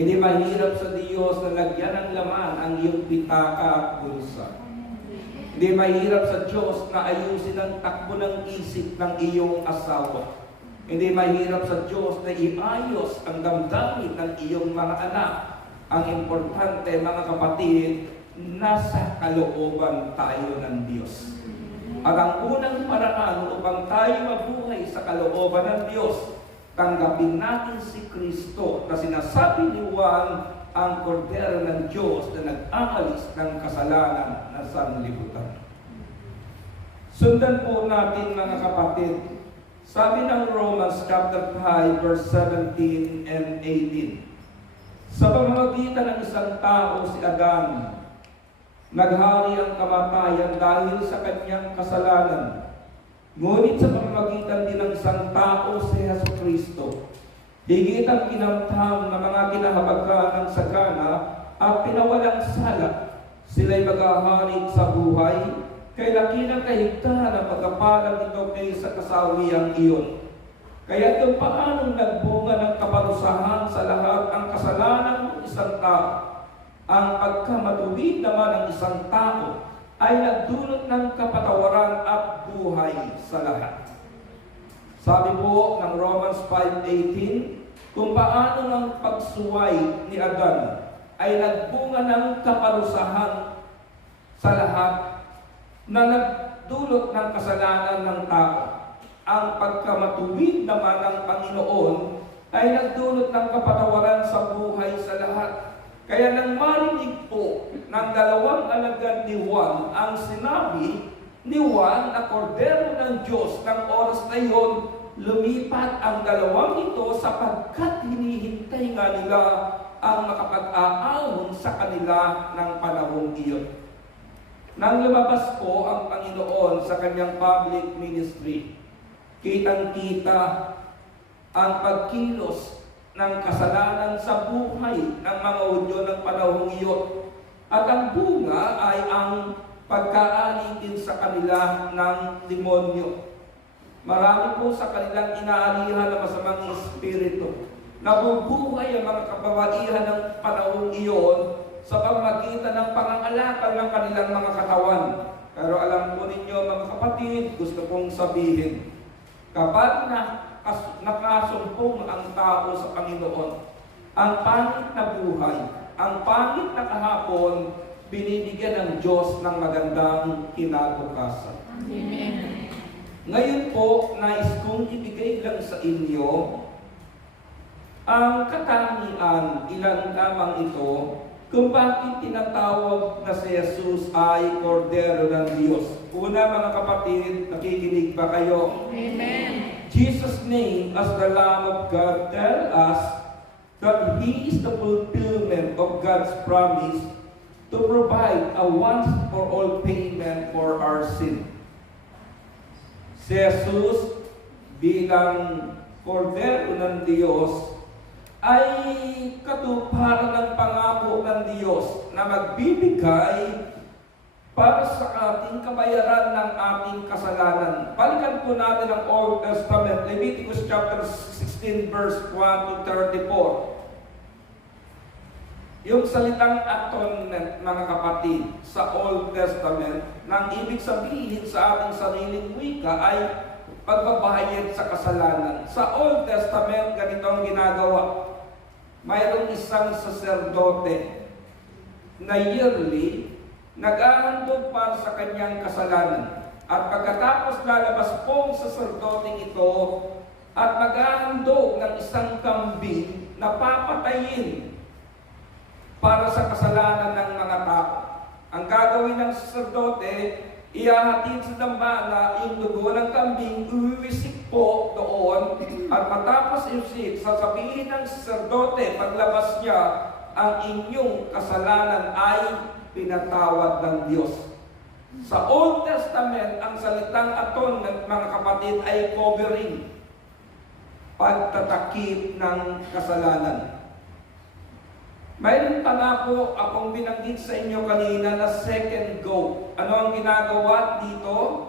Hindi mahirap sa Diyos na lagyan ng laman ang iyong pitaka at bulsa. Hindi mahirap sa Diyos na ayusin ang takbo ng isip ng iyong asawa. Hindi mahirap sa Diyos na iayos ang damdamin ng iyong mga anak. Ang importante, mga kapatid, nasa kalooban tayo ng Diyos. At ang unang paraan upang tayo mabuhay sa kalooban ng Diyos, tanggapin natin si Kristo na sinasabi ni Juan ang kordero ng Diyos na nag-aalis ng kasalanan ng sanlibutan. Sundan po natin, mga kapatid, sabi ng Romans chapter 5 verse 17 and 18. Sa pamamagitan ng isang tao, si Adan, naghari ang kamatayan dahil sa kanyang kasalanan. Ngunit sa pamamagitan din ng isang tao, si Jesucristo, higit ang kinamtam ng mga kinahabagan ng sagana at pinawalang sala. Sila'y maghahari sa buhay, kay laki ng kahigtahan ang pagkapalang ito kaysa kasawiyang iyon. Kaya kung paanong nagbunga ng kaparusahan sa lahat ang kasalanan ng isang tao, ang pagkamatuwid naman ng isang tao ay nagdulot ng kapatawaran at buhay sa lahat. Sabi po ng Romans 5:18, kung paano ang pagsuway ni Adan ay nagbunga ng kaparusahan sa lahat na nagdulot ng kasalanan ng tao, ang pagkamatuwid naman ng Panginoon ay nagdulot ng kapatawaran sa buhay sa lahat. Kaya nang marinig po ng dalawang alagad ni Juan ang sinabi ni Juan na kordero ng Diyos ng oras na iyon, lumipat ang dalawang ito sapagkat hinihintay nga nila ang makapag-aahon sa kanila ng panahong iyon. Nang lumabas po ang Panginoon sa kanyang public ministry, kitang-kita ang pagkilos ng kasalanan sa buhay ng mga Hudyo ng panahong iyon. At ang bunga ay ang pagkaalitin sa kanila ng demonyo. Marami po sa kanilang inaalihan ng masamang espiritu. Nabubuhay ang mga kababaihan ng panahong iyon sa pamamagitan ng pangangalakal ng kanilang mga katawan. Pero alam po ninyo, mga kapatid, gusto kong sabihin, kapag nakasumpong ang tao sa Panginoon, ang pangit na buhay, ang pangit na kahapon, binibigyan ng Diyos ng magandang kinabukasan. Amen. Ngayon po, nais kong ibigay lang sa inyo ang katangian, ilan lamang ito, kung bakit tinatawag na si Jesus ay Kordero ng Diyos. Una, mga kapatid, nakikinig ba kayo? Amen. Jesus' name as the Lamb of God tell us that He is the fulfillment of God's promise to provide a once-for-all payment for our sin. Si Jesus bilang Kordero ng Diyos ay katuparan ng pangako ng Diyos na magbibigay para sa ating kabayaran ng ating kasalanan. Balikan po natin ang Old Testament, Leviticus chapter 16 verse 1 to 34. Yung salitang atonement, mga kapatid, sa Old Testament, nang ibig sabihin sa ating sariling wika ay pagbabayad sa kasalanan. Sa Old Testament, ganito ang ginagawa. Mayroong isang saserdote na yearly nag-ahandog para sa kanyang kasalanan. At pagkatapos lalabas po ang saserdoteng ito at mag-ahandog ng isang kambing na papatayin para sa kasalanan ng mga tao. Ang gagawin ng saserdote, ihahatid sa dambana yung dugo ng kambing, uwiwisik po doon, at matapos iwisik, sasabihin ng saserdote, paglabas niya, ang inyong kasalanan ay pinatawad ng Diyos. Sa Old Testament, ang salitang atonement, mga kapatid, ay covering, pagtatakip ng kasalanan. Mayroon pa nga po akong binanggit sa inyo kanina na second goat. Ano ang ginagawa dito?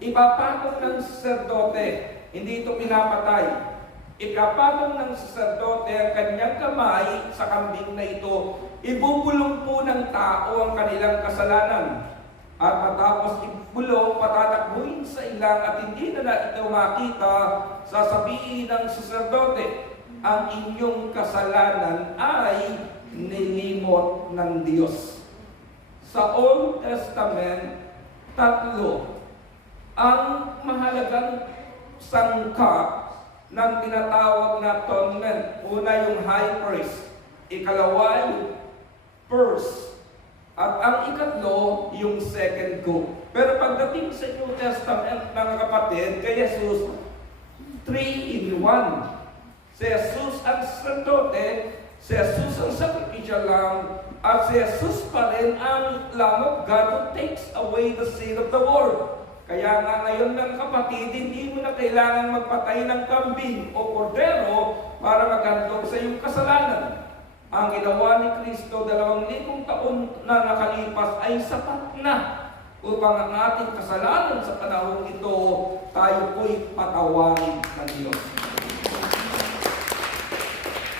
Ipapatong ng saserdote. Hindi ito pinapatay. Ikapatong ng saserdote ang kanyang kamay sa kambing na ito, ibubulong po ng tao ang kanilang kasalanan. At matapos ibulong, patatakbuhin sa ilang at hindi na ito makita, sasabihin ng saserdote, ang inyong kasalanan ay nilimot ng Diyos. Sa Old Testament, tatlo ang mahalagang sangkap ng tinatawag na atonement. Una yung high priest, ikalawa yung first, at ang ikatlo yung second cook. Pero pagdating sa New Testament, mga kapatid, kay Jesus, 3 in 1. Si Jesus ang sacerdote, si Jesus ang sacrificial lamb, at si Jesus pa rin ang Lamb of God who takes away the sin of the world. Kaya nga ngayon ng kapatid, hindi mo na kailangan magpatay ng kambing o kordero para maghandog sa iyong kasalanan. Ang ginawa ni Kristo 2,000 taon na nakalipas ay sapat na upang ang ating kasalanan sa panahon ito, tayo po'y patawarin ng Diyos.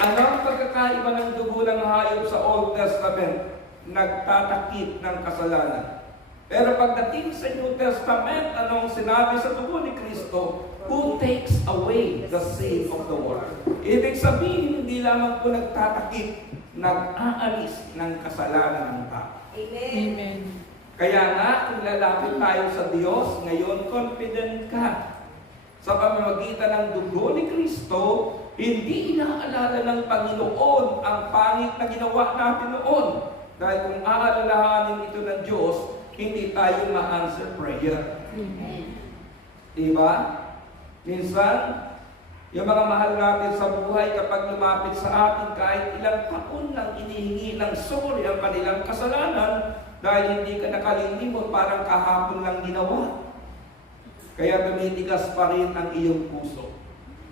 Ano ang pagkakaiba ng dugo ng hayop sa Old Testament? Nagtatakip ng kasalanan. Pero pagdating sa New Testament, anong sinabi sa dugo ni Kristo? Who takes away the sin of the world. Ibig sabihin, hindi lamang po nagtatakip, nag-aalis ng kasalanan ng tao. Amen. Amen. Kaya nga, kung lalapit tayo sa Diyos, ngayon confident ka. Sa pamamagitan ng dugo ni Kristo, hindi inaalala ng Panginoon ang pangit na ginawa natin noon. Dahil kung aalalahanin ito ng Diyos, hindi tayo ma-answer prayer. Amen. Diba? Minsan, yung mga mahal natin sa buhay, kapag lumapit sa atin, kahit ilang taon nang inihingi ng sorry ang kanilang kasalanan, dahil hindi ka nakalilimot, parang kahapon lang ginawa. Kaya tumitigas pa rin ang iyong puso.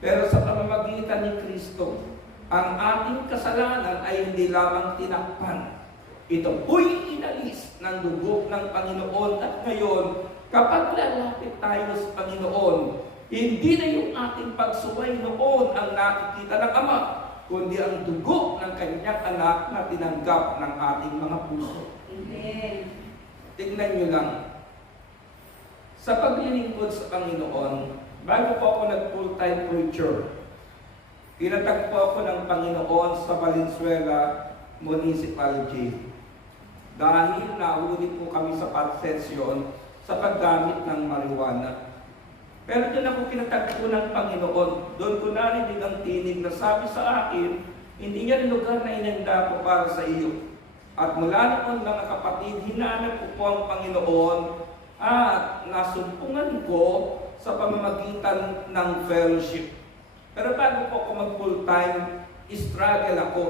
Pero sa pamamagitan ni Kristo, ang ating kasalanan ay hindi lamang tinakpan. Ito po'y inalis ng dugo ng Panginoon. At ngayon, kapag lalapit tayo sa Panginoon, hindi na yung ating pagsuway noon ang nakikita ng Ama, kundi ang dugo ng kanyang anak na tinanggap ng ating mga puso. Amen. Tignan nyo lang. Sa paglilingkod sa Panginoon, bago po ako nag-full-time preacher, kinatagpo ako ng Panginoon sa Valenzuela Municipal Jail. Dahil nahuli po kami sa patsesyon sa paggamit ng marijuana. Pero doon ako kinatagpo ng Panginoon. Doon ko narinig ang tinig na sabi sa akin, hindi yan lugar na inanda ko para sa iyo. At mula noon, mga kapatid, hinanap ko po ang Panginoon at nasumpungan ko sa pamamagitan ng fellowship. Pero bago po ako mag-full-time, struggle ako.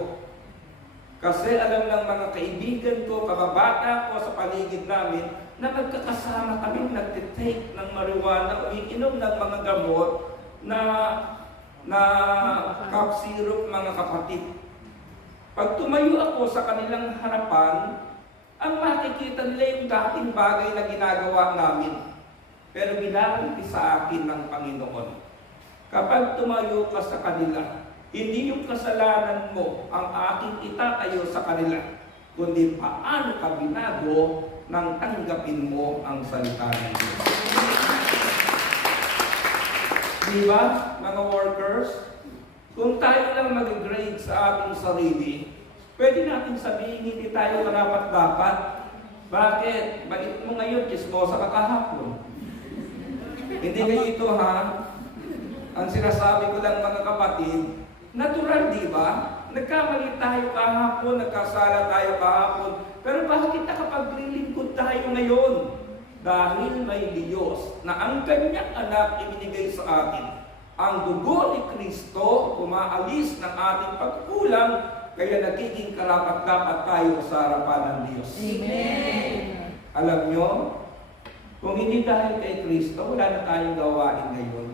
Kasi alam ng mga kaibigan ko, kababata ko sa paligid namin, na magkakasama kami, nagtitake ng marijuana, umiinom ng mga gamot na cough syrup, mga kapatid. Pag tumayo ako sa kanilang harapan, ang makikita nila yung dating bagay na ginagawa namin. Pero binaranti sa akin ng Panginoon. Kapag tumayo ka sa kanila, hindi yung kasalanan mo ang aking itatayo sa kanila, kundi paano ka binago nang tanggapin mo ang salita ng Diyos. Diba, mga workers? Kung tayo lang mag-grade sa ating sarili, pwede natin sabihin hindi tayo karapat-dapat. Bakit? Bait mo ngayon, chismosa ka kahapon. Hindi kayo ito, ha? Ang sinasabi ko lang, mga kapatid, natural, di ba? Nagkamali tayo kahapon, nagkasala tayo kahapon. Pero bakit nakapaglilingkod tayo ngayon? Dahil may Diyos na ang kanyang anak ibinigay sa atin. Ang dugo ni Kristo umaalis ng ating pagkulang, kaya nagiging karapat-dapat tayo sa harapan ng Diyos. Amen. Alam nyo, kung hindi dahil kay Kristo, wala na tayong gawain ngayon.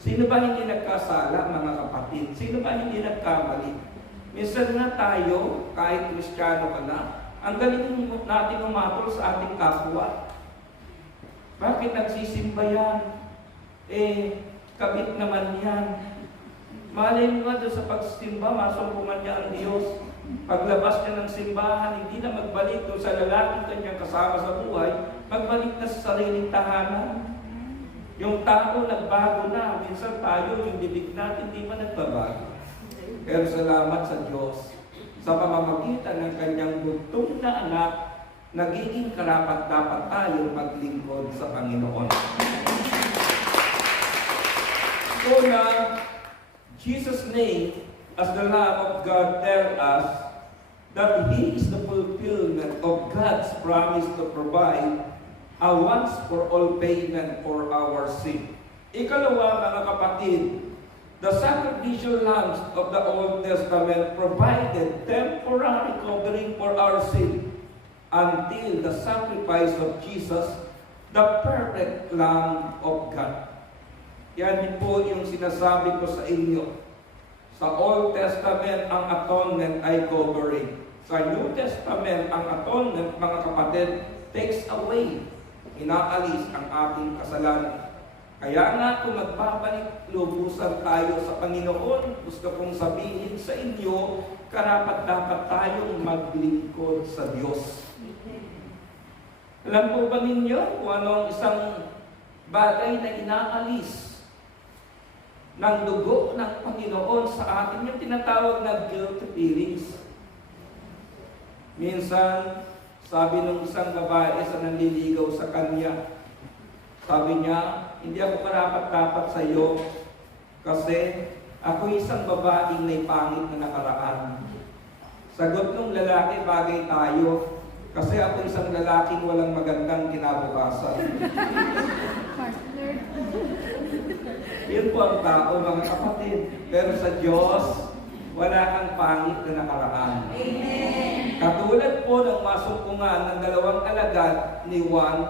Sino ba hindi nagkasala, mga kapatid? Sino ba hindi nagkamali? Minsan nga tayo, kahit Kristiyano ka na, ang galing natin umatol sa ating kapwa. Bakit nagsisimba yan? Kabit naman yan. Malay mo nga doon sa pagsimba, masumpungan niya ang Diyos. Paglabas niya ng simbahan, hindi na magbalik doon sa lalaking kanyang kasama sa buhay, magbalik na sa sariling tahanan. Yung tao nagbago na. Minsan tayo, yung bibig natin, hindi pa nagbabago. Pero salamat sa Diyos, sa pamamagitan ng kanyang bugtong na anak, nagiging karapat-dapat tayo maglingkod sa Panginoon. So na, Jesus' name, as the Lamb of God, tell us that He is the fulfillment of God's promise to provide a once-for-all payment for our sin. Ikalawa, mga kapatid, the sacrificial lambs of the Old Testament provided temporary covering for our sin until the sacrifice of Jesus, the perfect Lamb of God. Yan din po yung sinasabi ko sa inyo. Sa Old Testament, ang atonement ay covering. Sa New Testament, ang atonement, mga kapatid, takes away, inaalis ang ating kasalanan. Kaya nga, kung magbabalik lubusan tayo sa Panginoon, gusto kong sabihin sa inyo, karapat-dapat tayong maglingkod sa Diyos. Alam po ba ninyo kung anong isang bagay na inaalis ng dugo ng Panginoon sa atin, yung tinatawag na guilty feelings? Minsan, sabi ng isang babae sa nanliligaw sa kanya, sabi niya, hindi ako karapat-dapat sa iyo kasi ako isang babaeng may pangit na nakaraan. Sagot ng lalaki, bagay tayo kasi ako isang lalaking walang magandang kinabukasan. Yun po ang tao, mga kapatid. Pero sa Diyos, wala kang pangit na nakaraan. Amen. Katulad po ng masumpungan ng dalawang alagad ni Juan,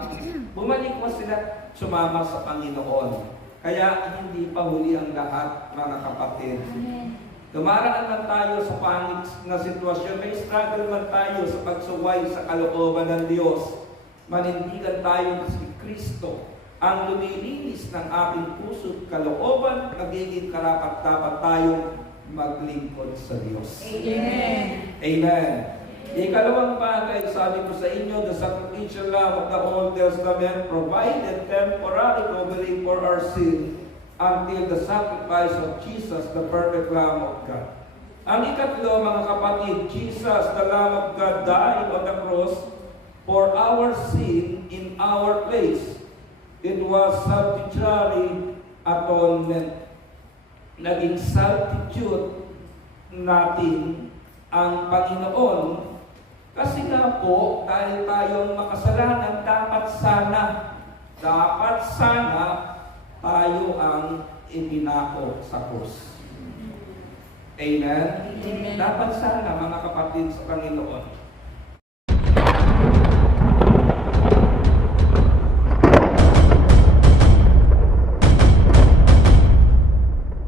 bumalik po sila, sumama sa Panginoon. Kaya hindi pa huli ang lahat, mga kapatid. Amen. Dumaraan man tayo sa pangit na sitwasyon, may struggle man tayo sa pagsuway sa kalooban ng Diyos. Manindigan tayo si Kristo, ang lumilinis ng ating puso't kalooban, nagiging karapat-dapat tayong maglingkod sa Diyos. Amen. Amen. Ikalawang bagay, sabi ko sa inyo, the sacrificial lamb of the Old Testament provided temporary covering for our sin until the sacrifice of Jesus, the perfect Lamb of God. Ang ikatlo, mga kapatid, Jesus, the Lamb of God, died on the cross for our sin in our place. It was substitutionary atonement. Naging substitute natin ang Panginoon. Kasi nga po, dahil tayong makasalanan, dapat sana tayo ang ipinako sa krus. Amen? Amen? Dapat sana, mga kapatid sa Panginoon.